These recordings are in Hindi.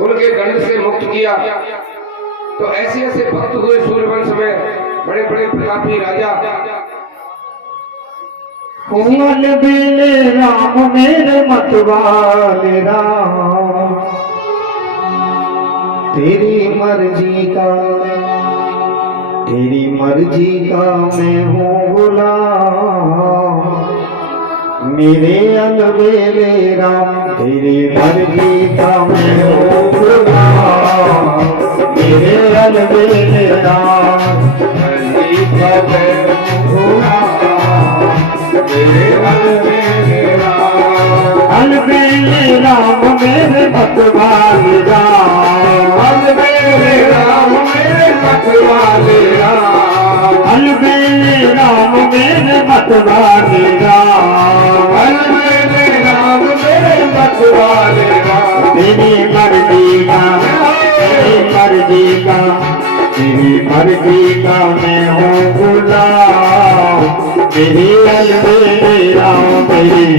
उनके दंड से मुक्त किया। तो ऐसे ऐसे भक्त हुए सूर्यवंश में, बड़े बड़े प्रतापी राजा। कोमल बेले राम मेरे मतवाले राम, तेरी मर्जी का मैं हूँ गुलाम। मेरे अलबेले राम, तेरी मर्जी का मैं हूँ गुलाम। मेरे अलबेले राम, मर्जी का मैं हूँ गुलाम। मेरे अलबेले राम मेरे मतवाले राम, अलबेले राम मेरे मतवाले राम, अलबेले राम मेरे मतवाले राम, अलबेले राम मेरे मतवाले राम। तेरी मर्जी का मैं हूँ गुलाम। मेरी अलबेले राम मेरी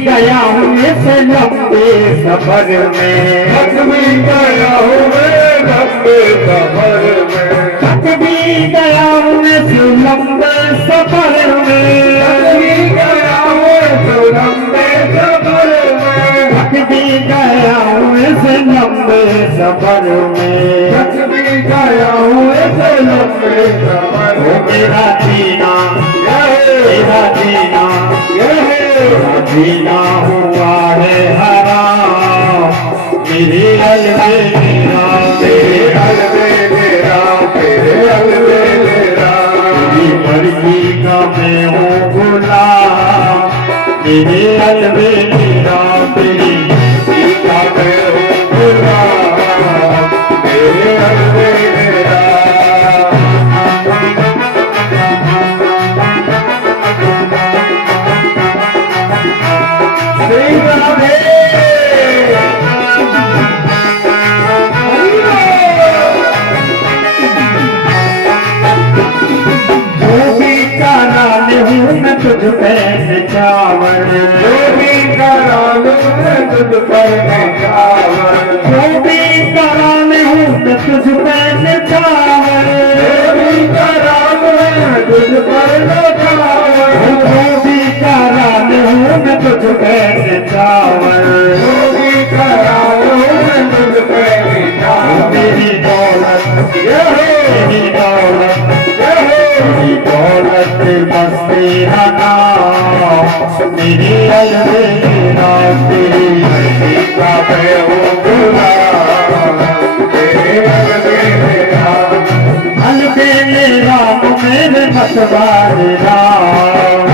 गया हूँ इस लंबे सफर में, थक भी गया हूँ लंबे सफर में, थक भी गया हूँ इस लंबे सफर में, थक भी गया हूँ इस लंबे सफर में, थक भी गया हूँ इस लंबे सफर में, थक भी गया हूँ इस लंबे सफर में। मेरा जीना जीना हुआ है हराम। मेरे अलबेले राम, तेरे अलबेले राम, तेरे अलबेले राम। तेरी मर्जी का मैं हूँ गुलाम। मेरे अलबेले राम, तेरी मर्जी का मैं हूँ गुलाम। मेरे अलबेले राम। तुझ पे चावल, जो भी करा मैं तुझ पर चावल, जो भी करा मैं तुझ पे चावल, जो भी करा मैं तुझ पर चावल, जो भी करा मैं तुझ पे चावल, जो भी करा मैं तुझ पे चावल। मेरी दौलत मेरी दौलत मेरी दौलत बस तेरा नाम। मेरी अलबेले राम, तेरी मर्जी का मैं हूँ गुलाम। तेरे अलबेले राम, अलबेले राम मेरे मतवाले राम,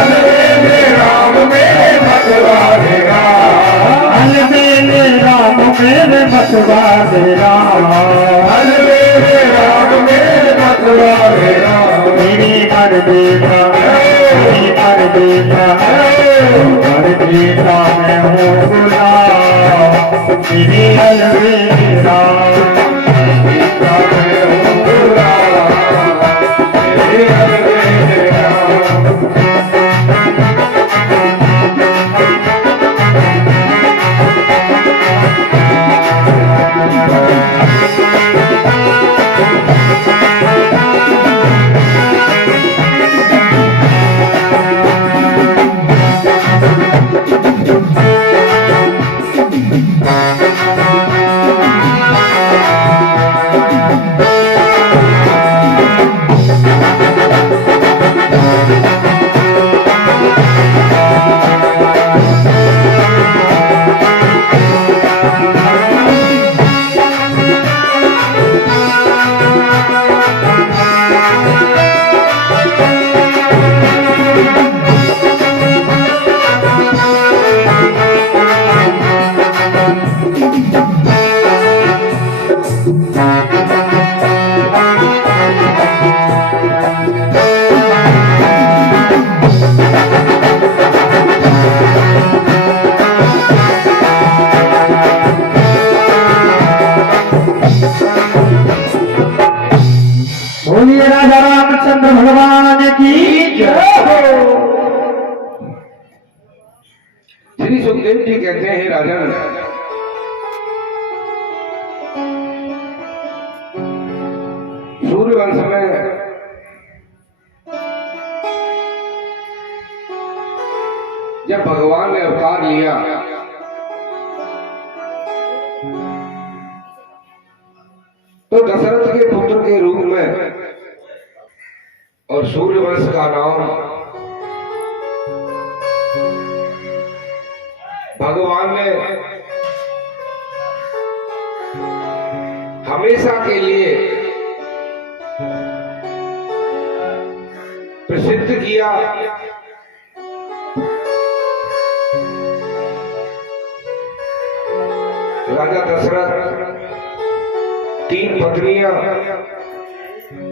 अलबेले राम मेरे मतवाले राम, अलबेले राम मेरे मतवाले राम, अलबेले राम मेरे मतवाले राम। मेरी मर्जी का मैं हूँ गुलाम। मेरी अलबेले राम, मर्जी का मैं हूँ गुलाम। मेरी अलबेले राम। बोलिए राजा रामचंद्र भगवान की जय हो। श्री सुखदेव जी कहते हैं, राजन, सूर्यवंश में जब भगवान ने अवतार लिया तो दशरथ के पुत्र के रूप में, और सूर्यवंश का नाम भगवान ने हमेशा के लिए प्रसिद्ध किया। राजा दशरथ 3 पत्नियां,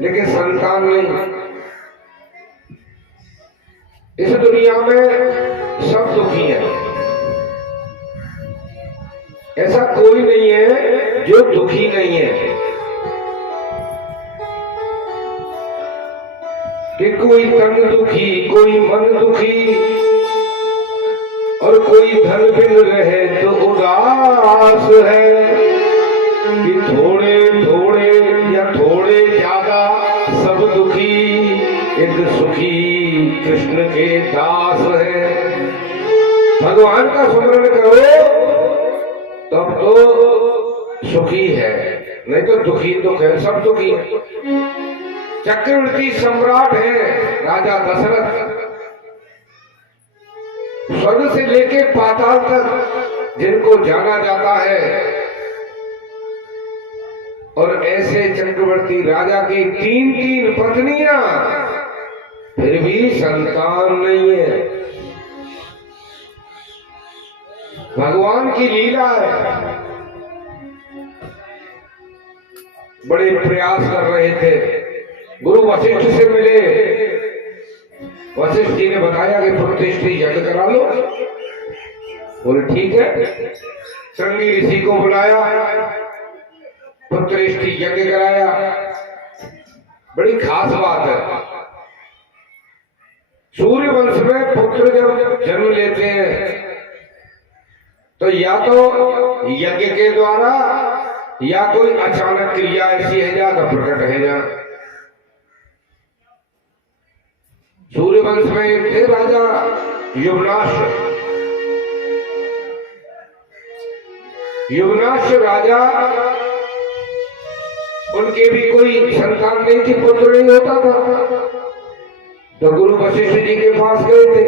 लेकिन संतान नहीं। इस दुनिया में सब दुखी है, ऐसा कोई नहीं है जो दुखी नहीं है। कि कोई तन दुखी, कोई मन दुखी, और कोई धन बिन रहे तो उदास है। कि थोड़े थोड़े या थोड़े ज्यादा सब दुखी, एक सुखी कृष्ण के दास है। भगवान का स्मरण करो तब तो सुखी है, नहीं तो दुखी दुख है, सब दुखी है। चक्रवर्ती सम्राट है राजा दशरथ, स्वर्ग से लेके पाताल तक जिनको जाना जाता है। और ऐसे चक्रवर्ती राजा की 3 पत्नियां, फिर भी संतान नहीं है। भगवान की लीला है। बड़े प्रयास कर रहे थे, गुरु वशिष्ठ से मिले। वशिष्ठ जी ने बताया कि पुत्रष्टि यज्ञ करा लो। बोले ठीक है। श्रृंगी ऋषि को बुलाया, पुत्रष्टि यज्ञ कराया। बड़ी खास बात है, सूर्य वंश में पुत्र जब जन्म लेते हैं तो या तो यज्ञ के द्वारा या कोई अचानक क्रिया ऐसी है जा तो प्रकट है जा। सूर्य वंश में एक थे राजा युवनाश राजा, उनके भी कोई संतान नहीं थी, पुत्र नहीं होता था। तो गुरु वशिष्ठ जी के पास गए थे।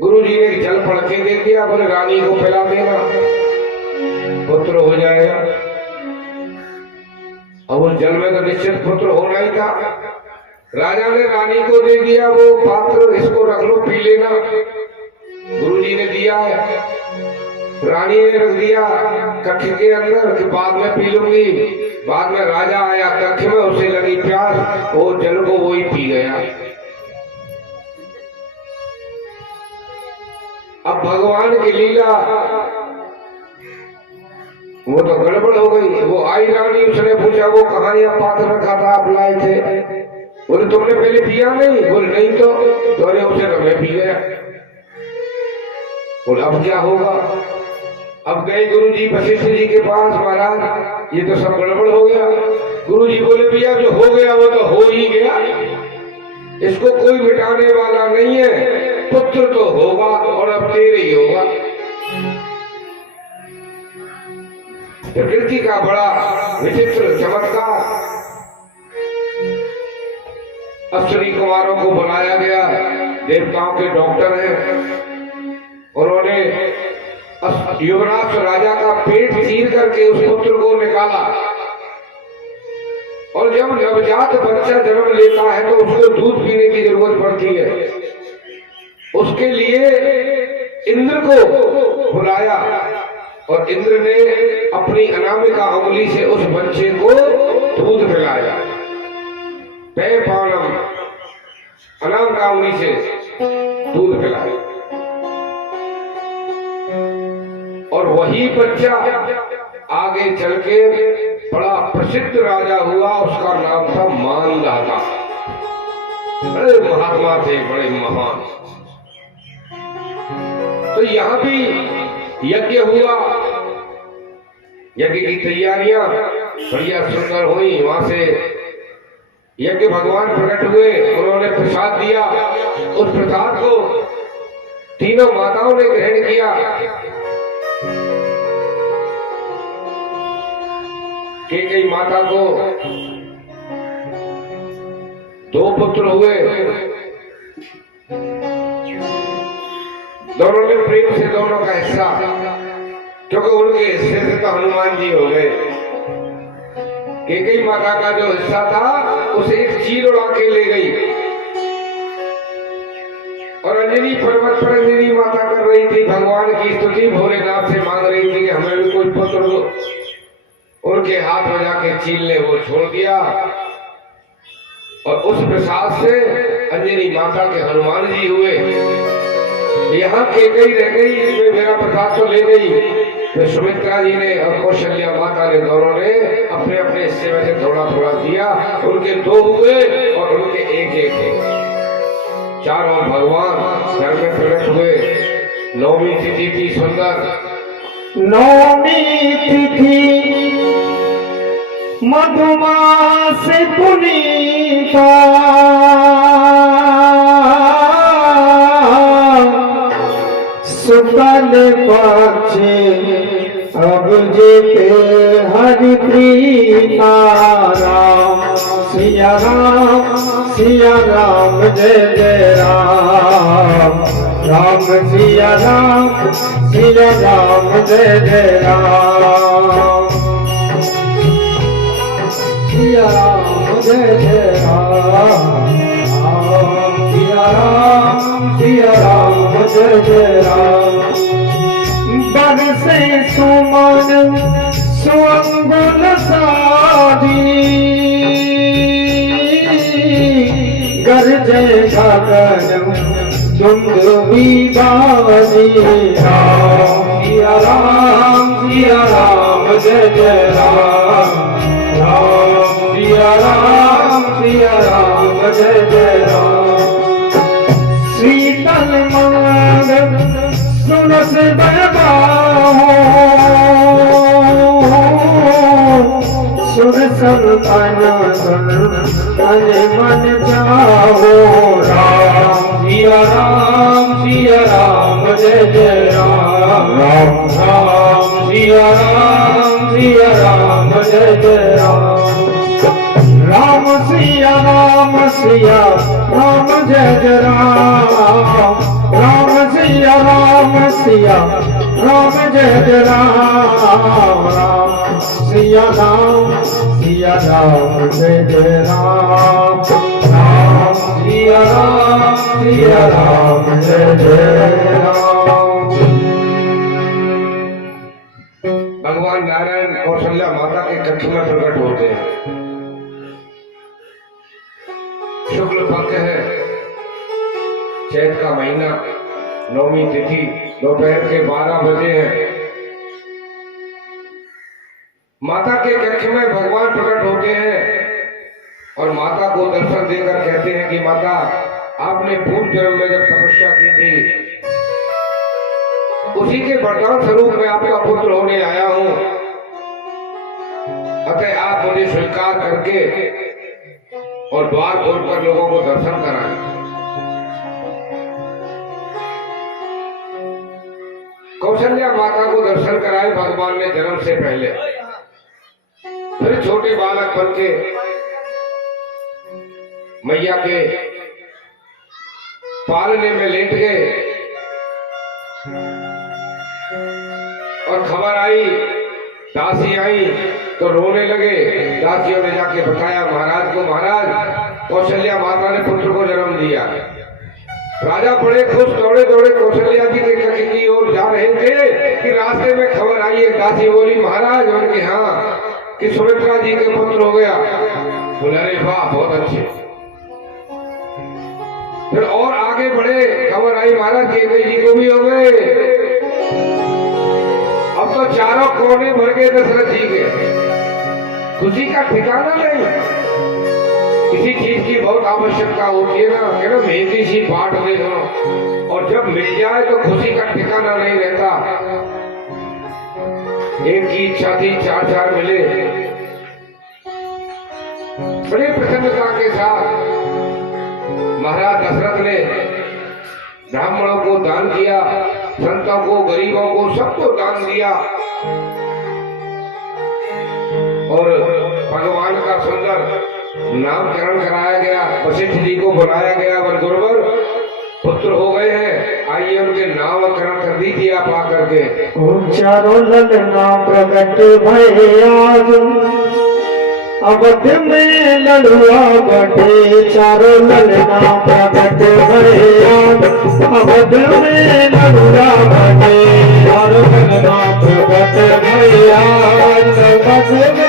गुरु जी ने जल पढ़ के दे दिया, बोले रानी को पिला देना, पुत्र हो जाएगा। और उस जल में तो निश्चित पुत्र होना ही था। राजा ने रानी को दे दिया, वो पात्र इसको रख लो, पी लेना। गुरु जी ने दिया है, रानी ने रख दिया कक्ष के अंदर कि बाद में पी लूंगी। बाद में राजा आया कक्ष में, उसे लगी प्यास, वो जल को वो ही पी गया। अब भगवान की लीला, वो तो गड़बड़ हो गई। वो आई रानी, उसने पूछा वो कहाँ यह पात्र रखा था आप लाए थे? बोले तुमने पहले पिया नहीं? बोले नहीं तो अरे उसे तो मैं पी गया। बोले अब क्या होगा? अब गए गुरु जी वशिष्ठ जी के पास, महाराज ये तो सब गड़बड़ हो गया। गुरु जी बोले भैया जो हो गया वो तो हो ही गया, इसको कोई मिटाने वाला नहीं है। पुत्र तो होगा और अब तेरे ही होगा। प्रकृति का बड़ा विचित्र चमत्कार। अश्विनी कुमारों को बुलाया गया, देवताओं के डॉक्टर हैं। उन्होंने युवराज राजा का पेट चीर करके उस पुत्र को निकाला। और जब नवजात बच्चा जन्म लेता है तो उसको दूध पीने की जरूरत पड़ती है। उसके लिए इंद्र को बुलाया और इंद्र ने अपनी अनामिका उंगली से उस बच्चे को दूध पिलाया। पे पानम, अनामिका उंगली से दूध पिलाया। और वही बच्चा आगे चल के बड़ा प्रसिद्ध राजा हुआ, उसका नाम था मानधाता। बड़े महात्मा थे, बड़े महान। तो यहां भी यज्ञ हुआ, यज्ञ की तैयारियां बढ़िया सुंदर हुई। वहां से यज्ञ भगवान प्रकट हुए, उन्होंने प्रसाद दिया। उस प्रसाद को तीनों माताओं ने ग्रहण किया। कैकेयी माता को 2 पुत्र हुए। दोनों ने प्रेम से दोनों का हिस्सा, क्योंकि उनके हिस्से से तो हनुमान जी हो गए। कैकेयी माता का जो हिस्सा था उसे एक चील उड़ा के ले गई। और अंजनी पर्वत पर अंजनी माता कर रही थी, भगवान की स्तुति भोलेनाथ से मांग रही थी कि हमें भी कोई पुत्र दो। उनके हाथ में जाके चील ने वो छोड़ दिया। और उस प्रसाद से अंजनी माता के हनुमान जी हुए। यहाँ कैकेयी रह गई, इसमें मेरा प्रसाद तो ले गई। तो सुमित्रा जी ने और कौशल्या माता ने दोनों ने अपने अपने हिस्से में से थोड़ा थोड़ा दिया। उनके 2 हुए और उनके 1-1 हुए। चारों भगवान घर में प्रकट हुए। 9वीं तिथि थी सुंदर। 9वीं तिथि मधुमास पुनीता, शुक्ल पक्ष अब जेते हरि प्रीता। राम सिया राम, सिया राम जय जय राम। राम सिया राम, सिया राम जय जय राम। सिया राम जय जय राम। राम सिया राम, सिया राम जय जय राम। बरसे सुमन सुअंगुल साधी, गरजे गगन दुंदुभी बाजी। राम सिया राम, सिया राम जय जय राम। राम सिया राम, सिया राम जय जय राम। शीतल मंगल सुनस बरबाहो, सुन संतन सुन तन मन जाओ। राम सिया राम, सिया राम जय जय राम। राम राम सिया राम, सिया राम जय जय राम। राम सिया राम, सिया राम जय जय राम। राम सिया राम, सिया राम जय जय राम। राम सिया राम, सिया राम जय जय राम। राम सिया राम, सिया राम जय जय राम। भगवान नारायण कौशल्या माता के कक्ष में प्रकट होते हैं। शुक्ल पक्ष है, चैत का महीना, 9वीं तिथि, दोपहर के 12 बजे है। माता के कक्ष में भगवान प्रकट होते हैं और माता को दर्शन देकर कहते हैं कि माता, आपने पूर्व जन्म में जब तपस्या की थी उसी के वरदान स्वरूप में आपका पुत्र होने आया हूं। अतः आप मुझे स्वीकार करके और द्वार खोलकर लोगों को दर्शन कराएं। कौशल्या माता को दर्शन कराए भगवान ने जन्म से पहले। फिर छोटे बालक बन के मैया के पालने में लेट गए और खबर आई, दासी आई तो रोने लगे। दासियों ने जाके बताया महाराज को, महाराज कौशल्या माता ने पुत्र को जन्म दिया। राजा बड़े खुश दौड़े दौड़े कौशल्या जी के कक्ष की ओर जा रहे थे कि रास्ते में खबर आई। एक दासी बोली, महाराज उनके हाँ कि सुमित्रा जी के पुत्र हो गया। बोले अरे वाह बहुत अच्छे। फिर और आगे बढ़े, खबर आई महाराज केकई जी को भी हो गए। अब तो चारों कोने भर गए दशरथ जी के। खुशी का ठिकाना नहीं। किसी चीज की बहुत आवश्यकता होती है ना, कि ना मेहंदी सी बांट दे दो, और जब मिल जाए तो खुशी का ठिकाना नहीं रहता। एक की इच्छा थी चार चार मिले। बड़ी प्रसन्नता के साथ महाराज दशरथ ने ब्राह्मणों को दान किया, संतों को, गरीबों को, सबको दान दिया, और भगवान का सुंदर नामकरण कराया गया। वशिष्ठ जी को बुलाया गया, वन गुरुवर पुत्र हो गए हैं, आइए उनके नामकरण कर दीजिए आप आकर के। चारों ललना प्रकट भये आज, अवध में लड़ुआ बढ़े। चारों ललना प्रकट भये आज, अवध में लड़ुआ बढ़े। चारों ललना प्रकट भये आज, अवध में